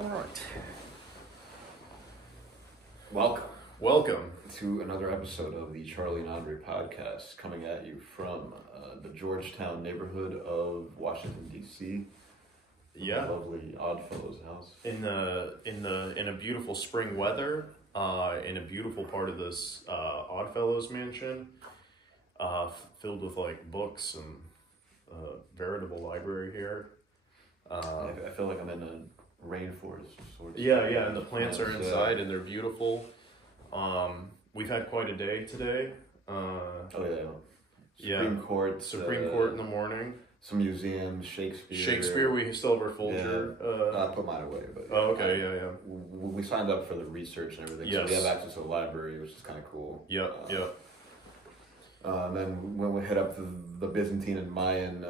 All right. Welcome to another episode of the Charlie and Andre podcast, coming at you from the Georgetown neighborhood of Washington D.C. Yeah, Lovely Oddfellows house in a beautiful spring weather, in a beautiful part of this Oddfellows mansion, filled with like books and veritable library here. I feel like I'm in a rainforest sort of. Yeah, and the plants are inside and they're beautiful. We've had quite a day today. Supreme Court in the morning. Some museums, Shakespeare. We still have our Folger. I put mine away, but yeah. We signed up for the research and everything, so we have access to the library, which is kind of cool. Yep. Then when we head up to the Byzantine and Mayan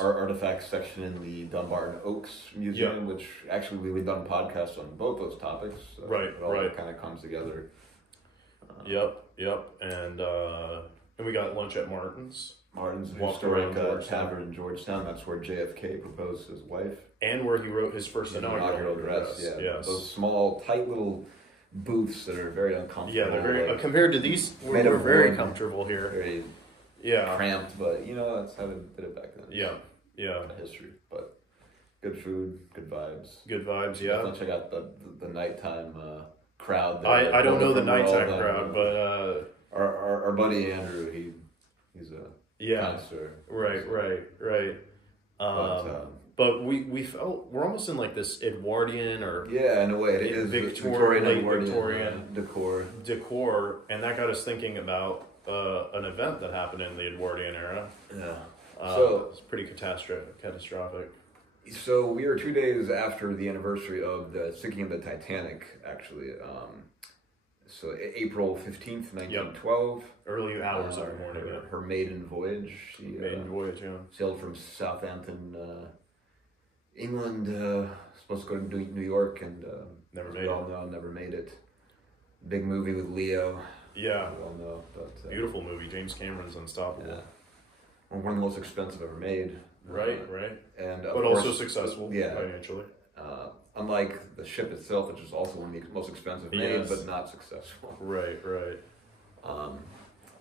artifact section in the Dumbarton Oaks Museum, which actually we've done podcasts on both those topics. It all kind of comes together. Yep. And we got lunch at Martin's. Martin's historic tavern in Georgetown. That's where JFK proposed to his wife. And where he wrote his first inaugural address. Yes. Those small, tight little booths that are very uncomfortable. Yeah, they're very, compared to these, we're very comfortable here. Very cramped, but that's how they did it back then. Yeah. History, but good food, good vibes. Yeah. Let's check out the nighttime crowd there. I don't know the nighttime crowd, but our buddy Andrew, he's a connoisseur. Right. But we felt we're almost in like this Edwardian or in a way it is Victorian decor, and that got us thinking about an event that happened in the Edwardian era. So it's pretty catastrophic. So we are 2 days after the anniversary of the sinking of the Titanic, actually. So April 15th, 1912. Early hours of the morning. Her maiden voyage. Sailed from Southampton, England, supposed to go to New York, and never made it. Big movie with Leo. Yeah. We all know. But, beautiful movie. James Cameron's Unstoppable. Yeah. One of the most expensive ever made. Right. And but also successful financially. Unlike the ship itself, which is also one of the most expensive made, but not successful. Right.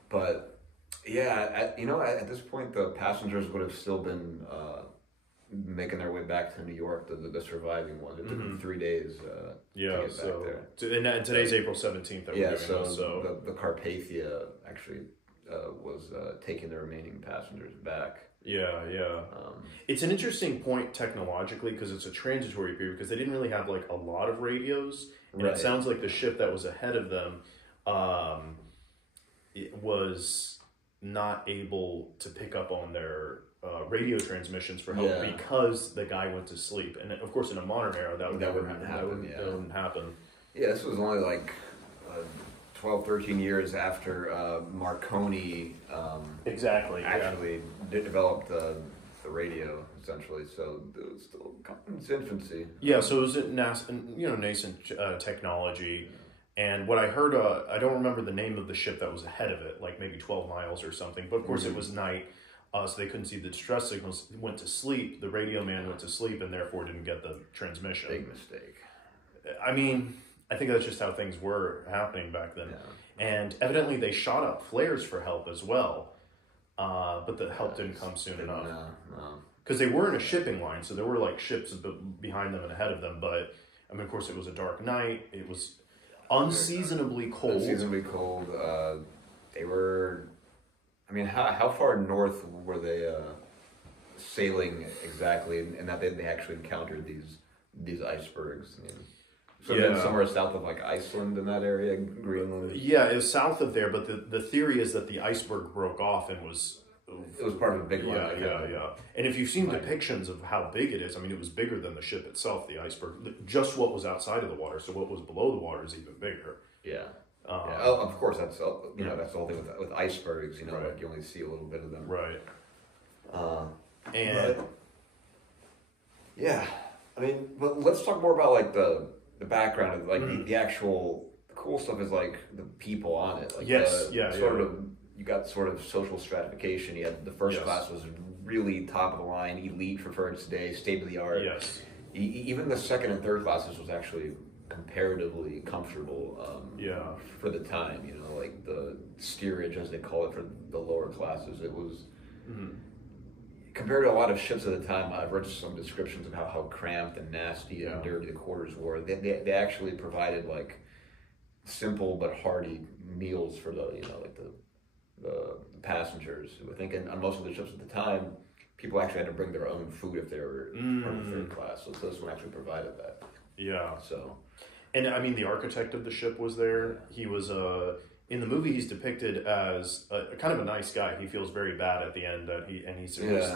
But at this point, the passengers would have still been making their way back to New York. The surviving ones. It took them 3 days to get back there. And today's April 17th. The Carpathia actually was taking the remaining passengers back. Yeah. It's an interesting point technologically because it's a transitory period because they didn't really have like a lot of radios. And it sounds like the ship that was ahead of them it was not able to pick up on their radio transmissions for help because the guy went to sleep. And of course, in a modern era, that would never happen. That wouldn't happen. Yeah, this was only like 12, 13 years after Marconi actually developed the radio, essentially. So it was still in its infancy. Yeah, so it was nascent technology. And what I heard, I don't remember the name of the ship that was ahead of it, like maybe 12 miles or something. But of course, it was night, so they couldn't see the distress signals. Went to sleep. The radio man went to sleep and therefore didn't get the transmission. Big mistake. I mean, I think that's just how things were happening back then. Yeah. And evidently they shot up flares for help as well. But the help didn't come soon enough. No. Because they were in a shipping line, so there were like ships behind them and ahead of them. But, I mean, of course, it was a dark night. It was unseasonably cold. They were, I mean, how far north were they sailing exactly? And that they actually encountered these icebergs. I mean, somewhere south of like Iceland in that area, Greenland. Yeah, it was south of there, but the theory is that the iceberg broke off and was... It was part of a big one. Yeah. And if you've seen depictions of how big it is, I mean, it was bigger than the ship itself, the iceberg. Just what was outside of the water, so what was below the water is even bigger. Yeah. Of course, that's the whole thing with icebergs, like you only see a little bit of them. Right. I mean, but let's talk more about like the background of like the actual cool stuff is like the people on it. Like you got sort of social stratification. You had the first class was really top of the line, elite for its day, state of the art. Yes. even the second and third classes was actually comparatively comfortable. For the time, you know, like the steerage, as they call it, for the lower classes, it was. Mm-hmm. Compared to a lot of ships at the time, I've read some descriptions of how cramped and nasty and dirty the quarters were. They actually provided like simple but hearty meals for the, you know, like the passengers. I think on most of the ships at the time, people actually had to bring their own food if they were part of third class. So this one actually provided that. Yeah. So, and I mean, the architect of the ship was there. He was in the movie, he's depicted as a kind of a nice guy. He feels very bad at the end that he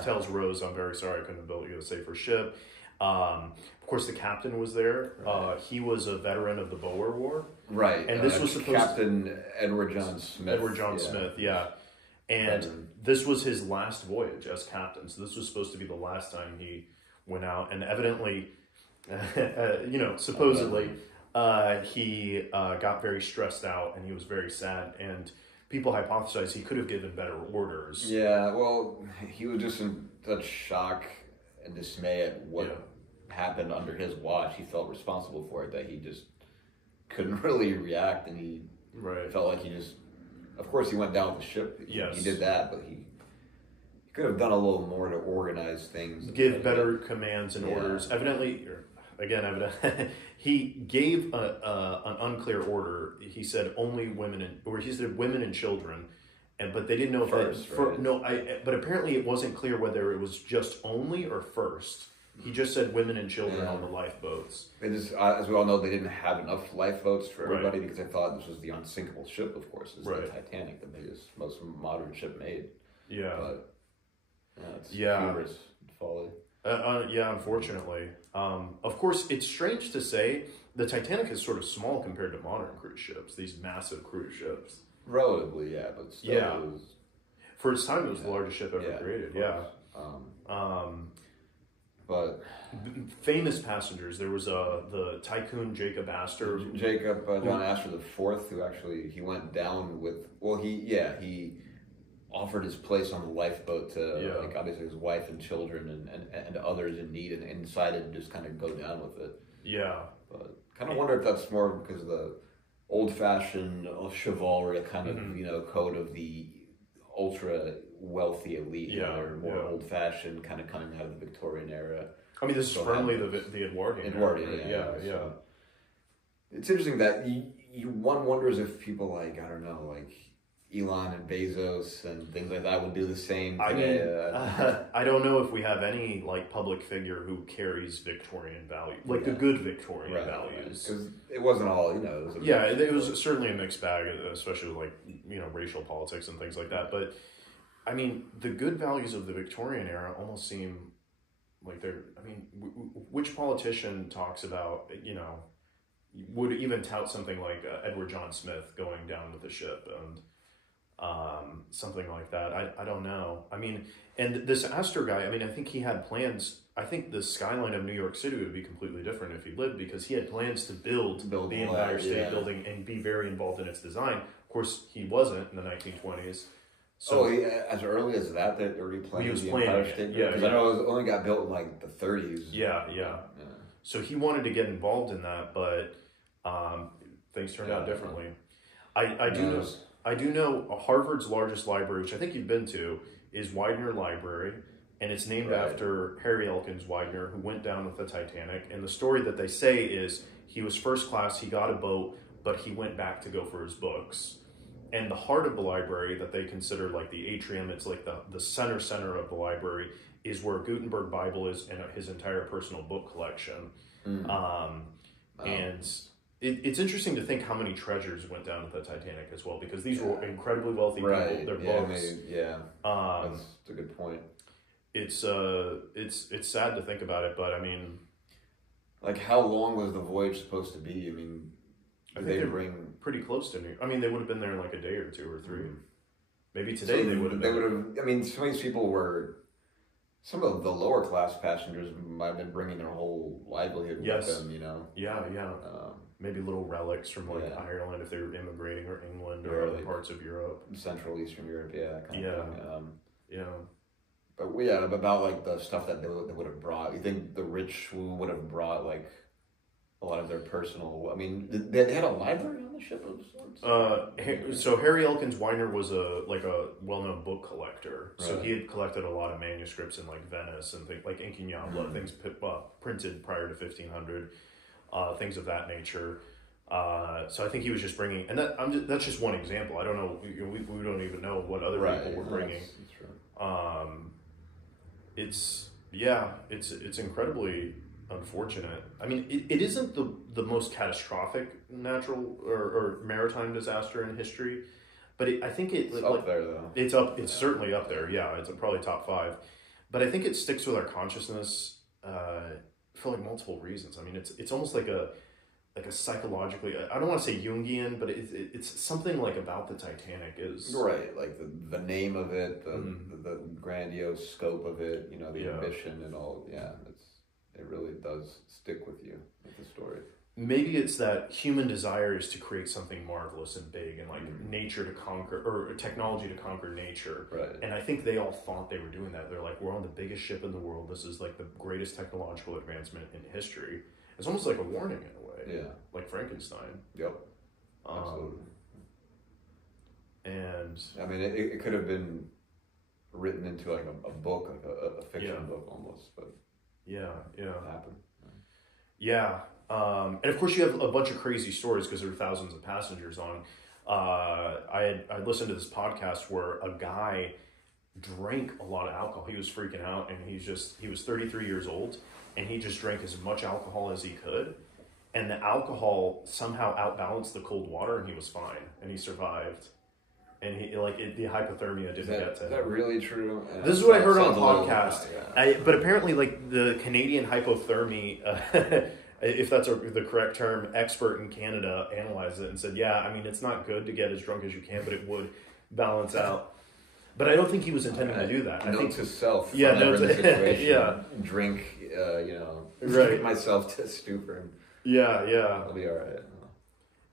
tells Rose, "I'm very sorry I couldn't build you a safer ship." Of course, the captain was there. Right. He was a veteran of the Boer War. Right. And this was supposed Captain Edward John Smith. Edward John Smith, yeah. And this was his last voyage as captain. So this was supposed to be the last time he went out. And evidently, you know, supposedly, he got very stressed out and he was very sad. And people hypothesize he could have given better orders. Yeah, well, he was just in such shock and dismay at what happened under his watch. He felt responsible for it, that he just couldn't really react, and he felt like he just, of course he went down with the ship. Yes. He did that, but he could have done a little more to organize things. Give better commands and orders. Evidently, he gave an unclear order. He said only women women and children, but they didn't know if but apparently it wasn't clear whether it was just only or first. He just said women and children on the lifeboats. They just, as we all know, they didn't have enough lifeboats for everybody because they thought this was the unsinkable ship. Of course, it's the Titanic, the biggest, most modern ship made. Yeah, but it's hubris, folly. Unfortunately. Of course, it's strange to say the Titanic is sort of small compared to modern cruise ships, these massive cruise ships. Relatively, yeah, but still it was... For its time, it was the largest ship ever created, but... Famous passengers, there was the tycoon Jacob Astor. John Astor the Fourth, who actually, he went down with... Well, he offered his place on the lifeboat to like obviously his wife and children and others in need, and decided to just kind of go down with it. Yeah, but kind of wonder if that's more because of the old-fashioned chivalry kind of code of the ultra wealthy elite. They're more old-fashioned, kind of coming out of the Victorian era. I mean, this is firmly the Edwardian. So it's interesting that one wonders if people like, I don't know, like Elon and Bezos and things like that would do the same today. I don't know if we have any like public figure who carries Victorian value, like the good Victorian values. Because it wasn't all, it was certainly a mixed bag, especially with like racial politics and things like that. But I mean, the good values of the Victorian era almost seem like they're. I mean, which politician talks about would even tout something like Edward John Smith going down with the ship and something like that? I don't know. I mean, and this Astor guy, I mean, I think he had plans. I think the skyline of New York City would be completely different if he lived, because he had plans to build the Empire State Building and be very involved in its design. Of course, he wasn't in the 1920s. So as early as that, they already planned the Empire State Building? Because I know it only got built in like the 30s. Yeah. So he wanted to get involved in that, but things turned out differently. I do know Harvard's largest library, which I think you've been to, is Widener Library, and it's named after Harry Elkins Widener, who went down with the Titanic. And the story that they say is he was first class, he got a boat, but he went back to go for his books. And the heart of the library that they consider like the atrium, it's like the center of the library, is where Gutenberg Bible is and his entire personal book collection. And it's interesting to think how many treasures went down with the Titanic as well, because these were incredibly wealthy people. Their books. That's a good point. It's sad to think about it, but I mean, like, how long was the voyage supposed to be? I mean, I think they bring pretty close to New. I mean, they would have been there like a day or two or three. Maybe today they would have. They would have. I mean, some of these people were. Some of the lower class passengers might have been bringing their whole livelihood with them. Yeah. Maybe little relics from like Ireland if they were immigrating, or England, or other parts of Europe, Central Eastern Europe. But yeah, about like the stuff that they would have brought. You think the rich would have brought like a lot of their personal? I mean, they had a library on the ship of sorts. So Harry Elkins Weiner was a well-known book collector. So Right. he had collected a lot of manuscripts in like Venice and things like Incugnabla, things printed prior to 1500, things of that nature. So I think he was just bringing, and that's just one example. I don't know. We don't even know what other people were bringing. That's true. It's incredibly unfortunate. I mean, it isn't the most catastrophic natural or maritime disaster in history, but I think It's up there though. It's certainly up there. Yeah, it's probably top 5. But I think it sticks with our consciousness for like multiple reasons. I mean, it's almost like a psychologically, I don't want to say Jungian, but it's something like about the Titanic is Right, like the name of it, the grandiose scope of it, you know, the ambition and all. Yeah, it really does stick with you with the story. Maybe it's that human desire is to create something marvelous and big, and like nature to conquer, or technology to conquer nature. Right. And I think they all thought they were doing that. They're like, we're on the biggest ship in the world. This is like the greatest technological advancement in history. It's almost like a warning in a way. Yeah. Like Frankenstein. Yep. Absolutely. And I mean, it could have been written into like a book, like a fiction book almost, but it happened. Yeah. And of course you have a bunch of crazy stories because there were thousands of passengers on. I listened to this podcast where a guy drank a lot of alcohol. He was freaking out, and he was 33 years old, and he just drank as much alcohol as he could. And the alcohol somehow outbalanced the cold water, and he was fine, and he survived. And the hypothermia didn't get to him. Is that really true? This is what I heard on a podcast. Yeah. But apparently, like the Canadian hypothermia, if that's the correct term, expert in Canada analyzed it and said, yeah, I mean, it's not good to get as drunk as you can, but it would balance out. But I don't think he was intending to do that. Note to self. Yeah, note to situation. Yeah. Drink, Right. Get myself to stupor. Yeah. I'll be all right.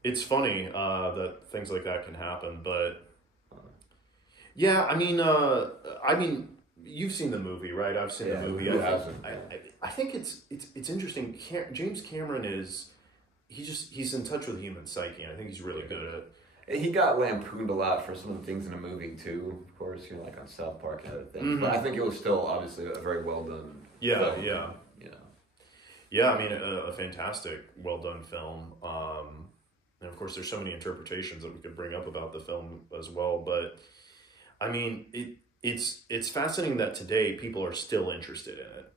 It's funny that things like that can happen, but yeah, I mean, you've seen the movie, right? I've seen the movie. I think it's interesting. James Cameron he's in touch with human psyche, and I think he's really good at it. He got lampooned a lot for some of the things in the movie too, of course, like on South Park and other things. Mm-hmm. But I think it was still obviously a very well done film. Yeah, I mean, a fantastic, well done film. And of course, there's so many interpretations that we could bring up about the film as well. But I mean, it's fascinating that today people are still interested in it.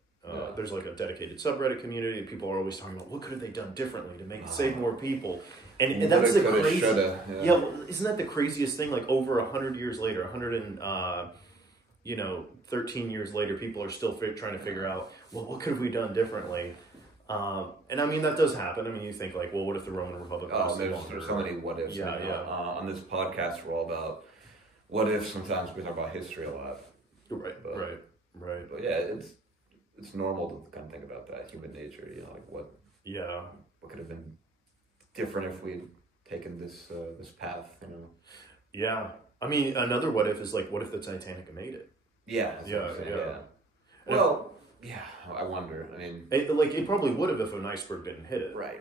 There's like a dedicated subreddit community. People are always talking about what could have they done differently to make it save more people. And that's the crazy. Well, isn't that the craziest thing? Like over 100 years later, 13 years later, people are still trying to figure out, well, what could have we done differently? And I mean, that does happen. I mean, you think like, well, what if the Roman Republic? There's so many what ifs. On this podcast, we're all about what ifs. Sometimes we talk about history a lot. Right. But yeah, it's normal to kind of think about that human nature. Like what could have been different if we'd taken this path. Yeah. I mean, another what if is like, what if the Titanic made it? Yeah. Well. Yeah, I wonder. I mean, it probably would have if an iceberg didn't hit it. Right.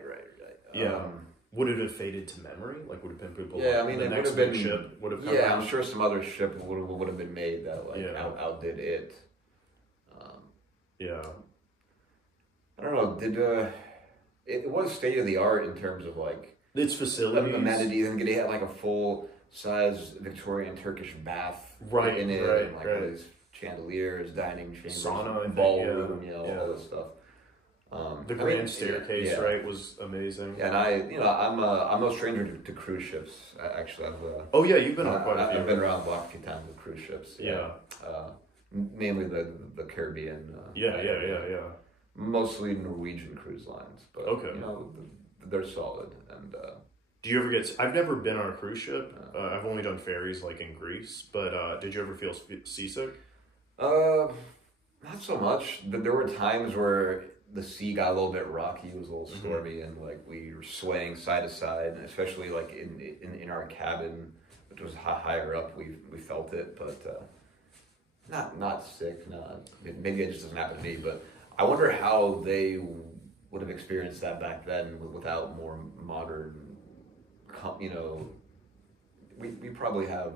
Yeah. Would it have faded to memory? Like, would have been people? Yeah, I mean, the next big ship would have come out? I'm sure some other ship would have been made that outdid it. I don't know. It was state of the art in terms of like its facilities, amenities, and they had like a full size Victorian Turkish bath in it, and like all these chandeliers, dining chambers, sauna, ballroom, all this stuff. The grand staircase, right, was amazing. Yeah, and I'm no stranger to cruise ships. Actually, you've been on quite a few. I've been around the block a few times with cruise ships. Mainly the Caribbean. Mostly Norwegian cruise lines, but they're solid. And do you ever I've never been on a cruise ship. I've only done ferries like in Greece, but did you ever feel seasick? Not so much. There were times where the sea got a little bit rocky. It was a little stormy, and like we were swaying side to side, and especially like in our cabin, which was higher up, we felt it. But not sick. Not maybe it just doesn't happen to me. But I wonder how they would have experienced that back then without more modern. You know, we probably have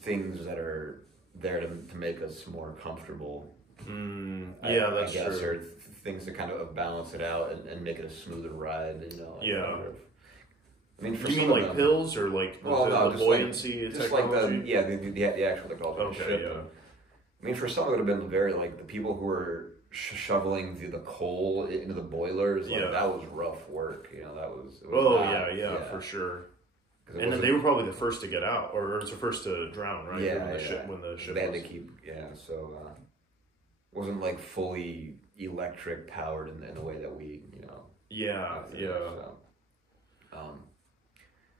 things that are there to make us more comfortable. That's I guess, true. or things to kind of balance it out and make it a smoother ride. You know. I mean, for you some mean of like them, pills or like the buoyancy just like technology? the actual technology of the ship. Yeah. I mean, for some it would have been very like the people who were shoveling the coal into the boilers. Like, that was rough work. You know, it was for sure. And then they were probably the first to get out, or the first to drown, right? Yeah, when the ship they had to keep so it wasn't like fully electric powered in the way that we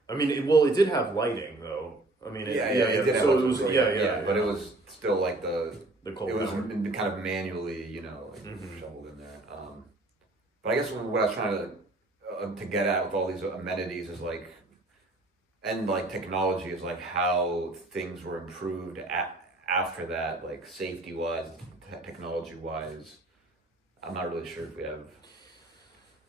I mean, it did have lighting though. I mean, it did have but it was still like the coal. It was kind of manually, shoveled in there. But I guess what I was trying to get at with all these amenities is like, and like technology is like how things were improved after that, like safety wise, technology wise. I'm not really sure if we have.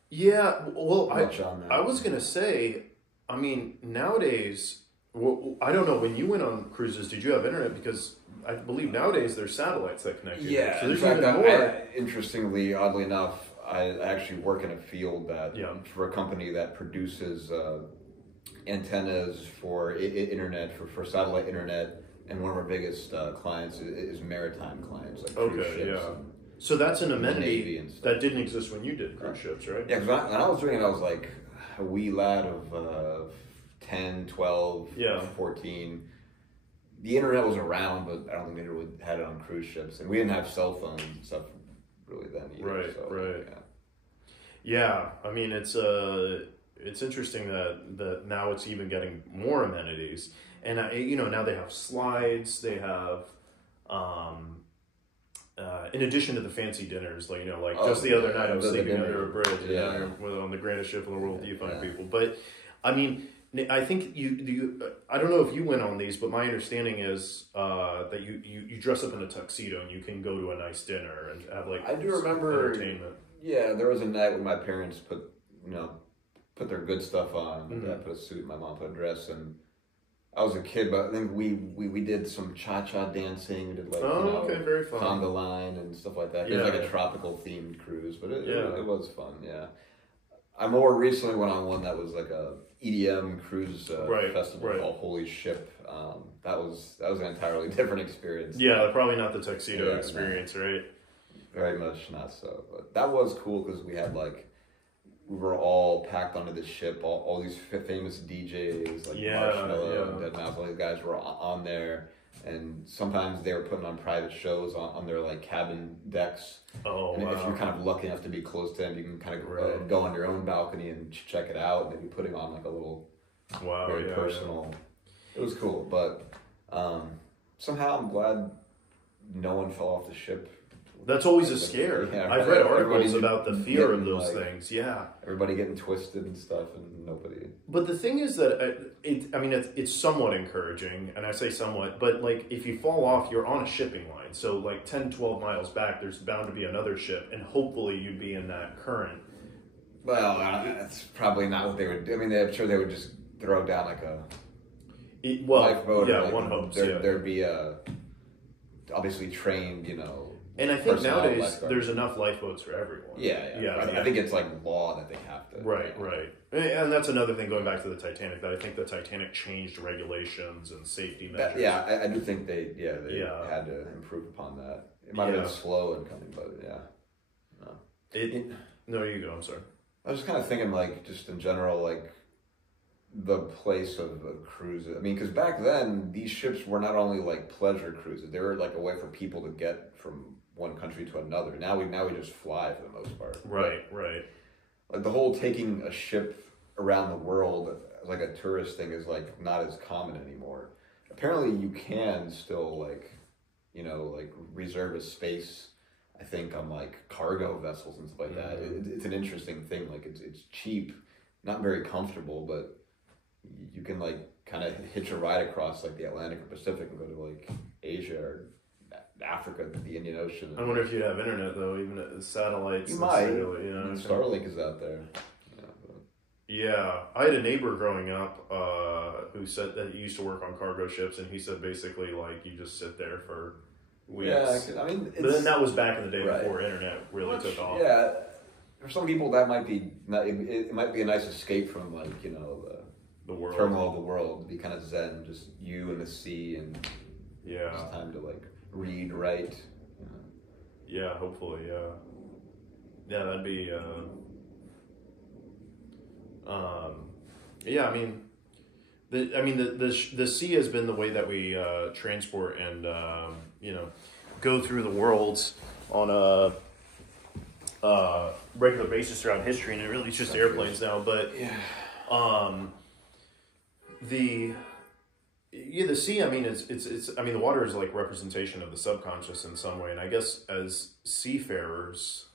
Yeah, well, much on that. I was gonna say, I mean, nowadays, I don't know. When you went on cruises, did you have internet? Because I believe nowadays there's satellites that connect you. Yeah, so there's in fact, even more. Interestingly, oddly enough, I actually work in a field that for a company that produces antennas for internet, for satellite internet, and one of our biggest clients is maritime clients, like cruise ships. So that's an amenity that didn't exist when you did cruise ships, right? Yeah, because when I was doing it, I was like a wee lad of 10, 12, 14. The internet was around, but I don't think they really had it on cruise ships. And we didn't have cell phones and stuff really then either. Right. Yeah, I mean, it's interesting that now it's even getting more amenities. And, now they have slides, they have... in addition to the fancy dinners, just the other night I was sleeping under a bridge on the grandest ship in the world, you find people. But I mean, I think I don't know if you went on these, but my understanding is that you dress up in a tuxedo and you can go to a nice dinner and have I do remember entertainment. Yeah, there was a night when my parents put their good stuff on. My dad put a suit, my mom put a dress, and I was a kid, but I think we did some cha-cha dancing. We did very fun. Conga line and stuff like that. It was like a tropical themed cruise, but it was fun. Yeah, I more recently went on one that was like a EDM cruise festival called Holy Ship. That was an entirely different experience. Yeah, probably not the tuxedo experience, right? Very much not so, but that was cool because we had we were all packed onto the ship. All these famous DJs like Marshmello and Deadmau5, all these guys were on there, and sometimes they were putting on private shows on their cabin decks. Oh, and if you're kind of lucky enough to be close to them, you can kind of go on your own balcony and check it out. Maybe putting on a little very personal. Yeah. It was cool, but somehow I'm glad no one fell off the ship. That's always a scare. Yeah, I've read articles about the fear of those things. Yeah, everybody getting twisted and stuff, and nobody. But the thing is that it's somewhat encouraging, and I say somewhat. But if you fall off, you're on a shipping line, so 10, 12 miles back, there's bound to be another ship, and hopefully you'd be in that current. Well, that's probably not what they would do. I mean, I'm sure they would just throw down lifeboat. Yeah, one hopes. There'd be obviously trained, And I think nowadays there's enough lifeboats for everyone. Yeah. I think it's law that they have to. Right. And that's another thing going back to the Titanic, that I think the Titanic changed regulations and safety measures. I do think they had to improve upon that. It might have been slow in coming, but No, you go. I'm sorry. I was just kind of thinking, just in general, the place of cruises. I mean, because back then these ships were not only pleasure cruises; they were a way for people to get from one country to another. Now we just fly for the most part. Right. The whole taking a ship around the world as a tourist thing is not as common anymore. Apparently, you can still reserve a space. I think on cargo vessels and stuff like that. It's an interesting thing. It's cheap, not very comfortable, but you can like kind of hitch a ride across like the Atlantic or Pacific and go to like Asia or Africa, the Indian Ocean. I wonder if you'd have internet though, even at satellites. You might. You know, Starlink is out there. Yeah, I had a neighbor growing up who said that he used to work on cargo ships, and he said basically like you just sit there for weeks. Yeah, I mean, but then that was back in the day before internet really took off. Yeah, for some people that might be it might be a nice escape from like the world, turmoil of the world, to be kind of zen, just you and the sea, and yeah, just time to like read, write. Yeah, hopefully, yeah, that'd be. Yeah, I mean, the sea has been the way that we transport and go through the world on a regular basis throughout history, and it really is just airplanes now. But the sea. I mean, it's. I mean, the water is like representation of the subconscious in some way, and I guess as seafarers,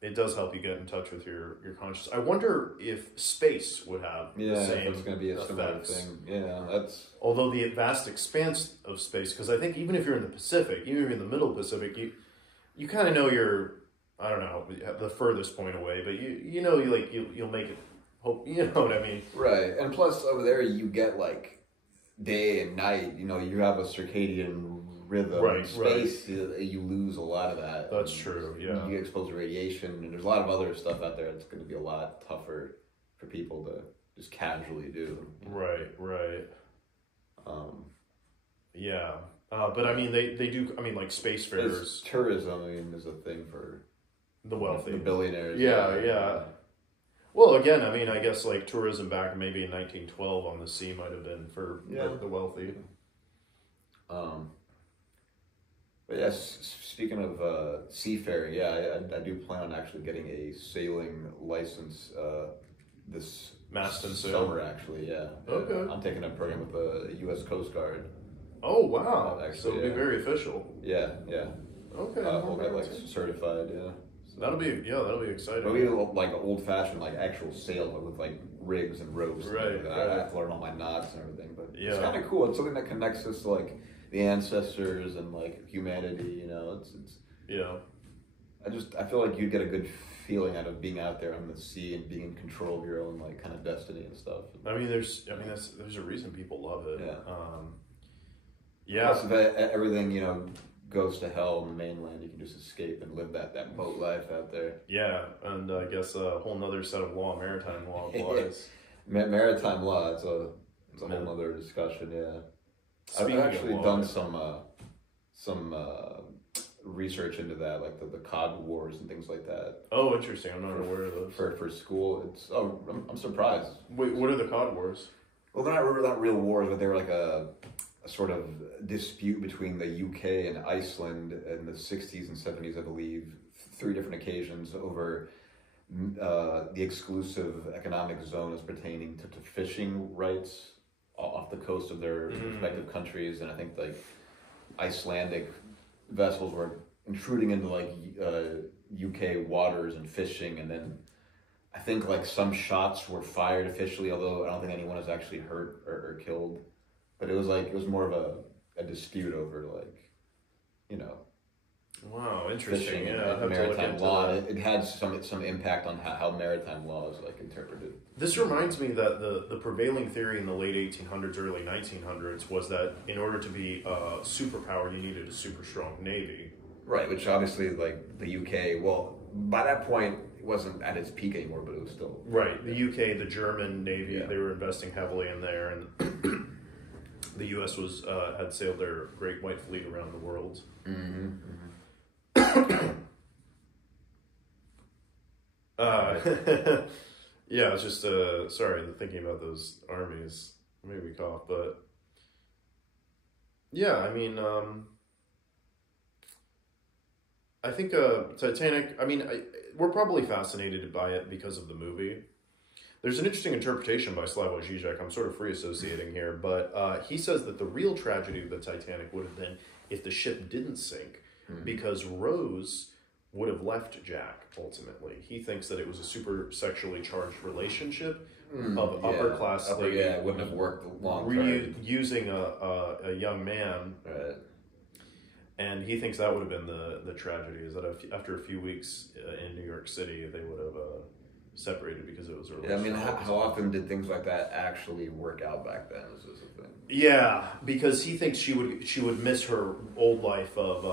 it does help you get in touch with your conscious. I wonder if space would have the same it's going to be a similar thing. Yeah, that's... Although the vast expanse of space, because I think even if you're in the Pacific, even if you're in the middle Pacific, you kind of know you're, I don't know, the furthest point away, but you'll make it, hope, you know what I mean? Right, and plus over there you get like day and night, you have a circadian rhythm. Right, space, you lose a lot of that. That's true, yeah. You get exposed to radiation, and there's a lot of other stuff out there that's going to be a lot tougher for people to just casually do. Right. Yeah. But I mean, they do, I mean, like spacefarers. Tourism, I mean, is a thing for the wealthy. The billionaires. Yeah. Well, again, I mean, I guess like tourism back maybe in 1912 on the sea might have been for the wealthy. But yes, speaking of seafaring, I do plan on actually getting a sailing license this summer. Actually, yeah. Okay. I'm taking a program with the U.S. Coast Guard. Oh wow! So it'll be very official. Yeah. Okay. We'll get like certified. Yeah. So that'll be exciting. But we do like old fashioned like actual sail with like rigs and ropes. Right. I have to learn all my knots and everything, but yeah, it's kind of cool. It's something that connects us to like the ancestors and like humanity. It's yeah. I feel like you'd get a good feeling out of being out there on the sea and being in control of your own like kind of destiny and stuff. I mean, there's a reason people love it. Yeah. Plus, if everything goes to hell on the mainland, you can just escape and live that boat life out there. Yeah, and I guess a whole nother set of maritime law applies. Maritime law, it's a whole other discussion. Yeah. I've actually done some research into that, like the cod wars and things like that. Oh, interesting. I'm not aware of those. For school, I'm surprised. Wait, what are the cod wars? Well, they're not real wars, but they were like a sort of dispute between the UK and Iceland in the 60s and 70s, I believe, 3 different occasions over the exclusive economic zone as pertaining to fishing rights off the coast of their respective countries. And I think like Icelandic vessels were intruding into like UK waters and fishing, and then I think like some shots were fired officially, although I don't think anyone was actually hurt or killed. But it was more of a dispute over Wow, interesting. Fishing and maritime law. It had some impact on how maritime law is like interpreted. This reminds me that the prevailing theory in the late 1800s, early 1900s was that in order to be a superpower, you needed a super strong navy. Right, which obviously like the UK. Well, by that point, it wasn't at its peak anymore, but it was still right. The UK, the German navy, they were investing heavily in there, and the U.S. had sailed their Great White Fleet around the world. Yeah, it's just sorry, thinking about those armies made me cough, but yeah, I mean, I think Titanic. I mean, we're probably fascinated by it because of the movie. There's an interesting interpretation by Slavoj Žižek. I'm sort of free associating here, but he says that the real tragedy of the Titanic would have been if the ship didn't sink, because Rose would have left Jack ultimately. He thinks that it was a super sexually charged relationship of upper class lady. Yeah, it wouldn't have worked long term. Using a young man. Right. And he thinks that would have been the tragedy, is that after a few weeks in New York City, they would have separated because it was a relationship. Yeah, I mean, how often did things like that actually work out back then? Is this a thing? Yeah, because he thinks she would miss her old life of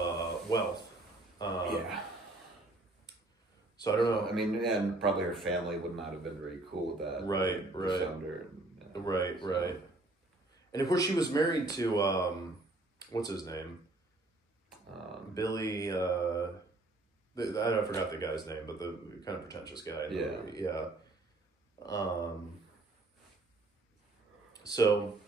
wealth. Yeah. So I don't know. I mean, and probably her family would not have been very cool with that. Right. Right. And of course, she was married to what's his name? Billy. I forgot the guy's name, but the kind of pretentious guy. Yeah. So,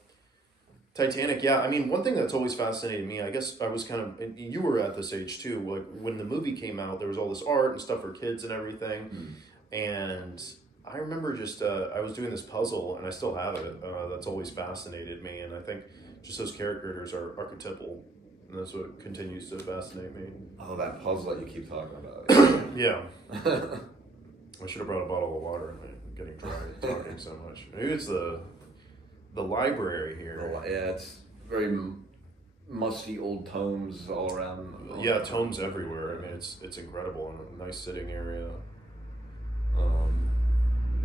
Titanic, yeah. I mean, one thing that's always fascinated me, I guess I was kind of, and you were at this age too, like when the movie came out, there was all this art and stuff for kids and everything. And I remember just, I was doing this puzzle, and I still have it, that's always fascinated me. And I think just those characters are archetypal. And that's what continues to fascinate me. Oh, that puzzle that you keep talking about. Yeah. I should have brought a bottle of water. I'm getting dry talking so much. Maybe it's the library here. Yeah, it's very musty old tomes all around. Yeah, tomes everywhere. I mean, it's incredible, and a nice sitting area.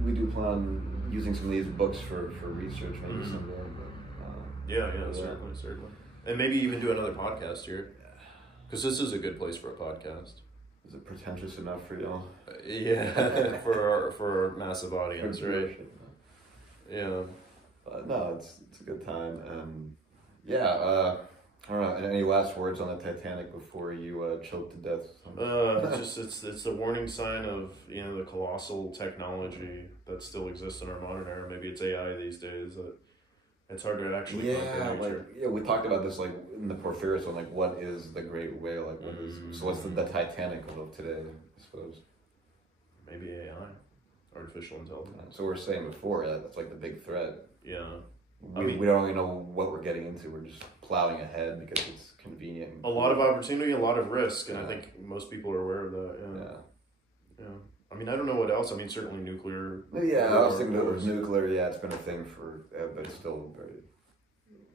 We do plan on using some of these books for research maybe someday. But, yeah, certainly. And maybe even do another podcast here. Because this is a good place for a podcast. Is it pretentious enough for y'all? Yeah, for our massive audience, right? Yeah. No, it's a good time. And yeah, I don't know, any last words on the Titanic before you choke to death? It's the warning sign of, the colossal technology that still exists in our modern era. Maybe it's AI these days. It's hard to actually we talked about this in the Porphyrius one, what is the great whale? What's the Titanic of today, I suppose? Maybe AI, artificial intelligence. So we were saying before, that's the big threat. Yeah. We don't even know what we're getting into. We're just plowing ahead because it's convenient. A lot of opportunity, a lot of risk, and I think most people are aware of that. Yeah. I mean, I don't know what else. I mean, certainly nuclear. Yeah, I was thinking of nuclear. Yeah, it's been a thing but it's still very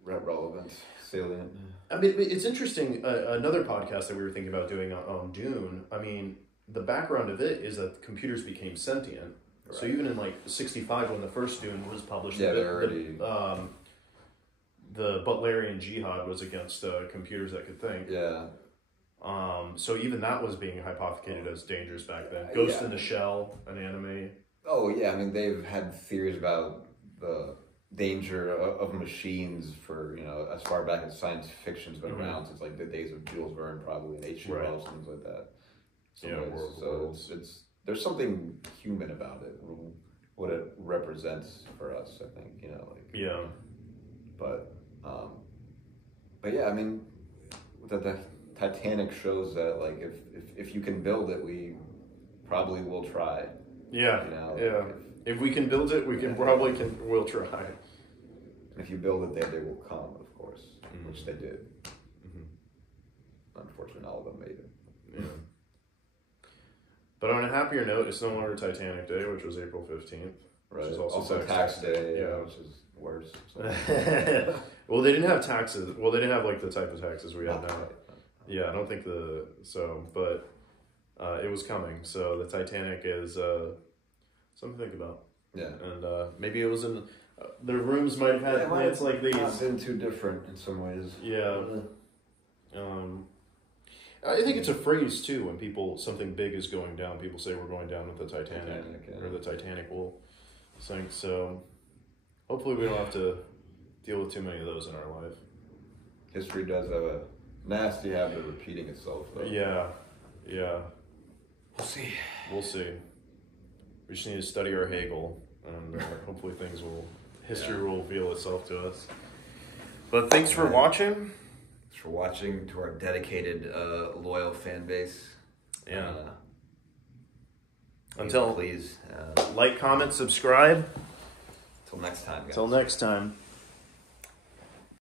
relevant, salient. I mean, it's interesting. Another podcast that we were thinking about doing on Dune. I mean, the background of it is that computers became sentient. Right. So even in 65, when the first Dune was published, the Butlerian Jihad was against computers that could think. Yeah. So even that was being hypothecated as dangerous back then. Ghost in the Shell, an anime. Oh yeah, I mean they've had theories about the danger of machines for as far back as science fiction's been around since the days of Jules Verne, probably, and H.G. Wells, things like that. So there's something human about it, what it represents for us. I think Yeah. But yeah, I mean the Titanic shows that if you can build it, we probably will try. Yeah. If we can build it, we'll try. And if you build it, they will come, of course, which they did. Unfortunately, all of them made it. Yeah. But on a happier note, it's no longer Titanic Day, which was April 15th. Right. Which is also tax day, which is worse. So. Well, they didn't have taxes. Well, they didn't have the type of taxes we have now. Right. Yeah, I don't think but it was coming. So the Titanic is something to think about. Yeah. And maybe it was in, the rooms might have had plants like these. It's been too different in some ways. Yeah. I think it's a phrase too, when something big is going down, people say we're going down with the Titanic or the Titanic will sink. So hopefully we don't have to deal with too many of those in our life. History does have a nasty habit of repeating itself, though. Yeah. We'll see. We just need to study our Hegel, and hopefully history will reveal itself to us. But thanks for watching. Thanks for watching to our dedicated, loyal fan base. Yeah. Please, like, comment, subscribe. Until next time, guys. Until next time.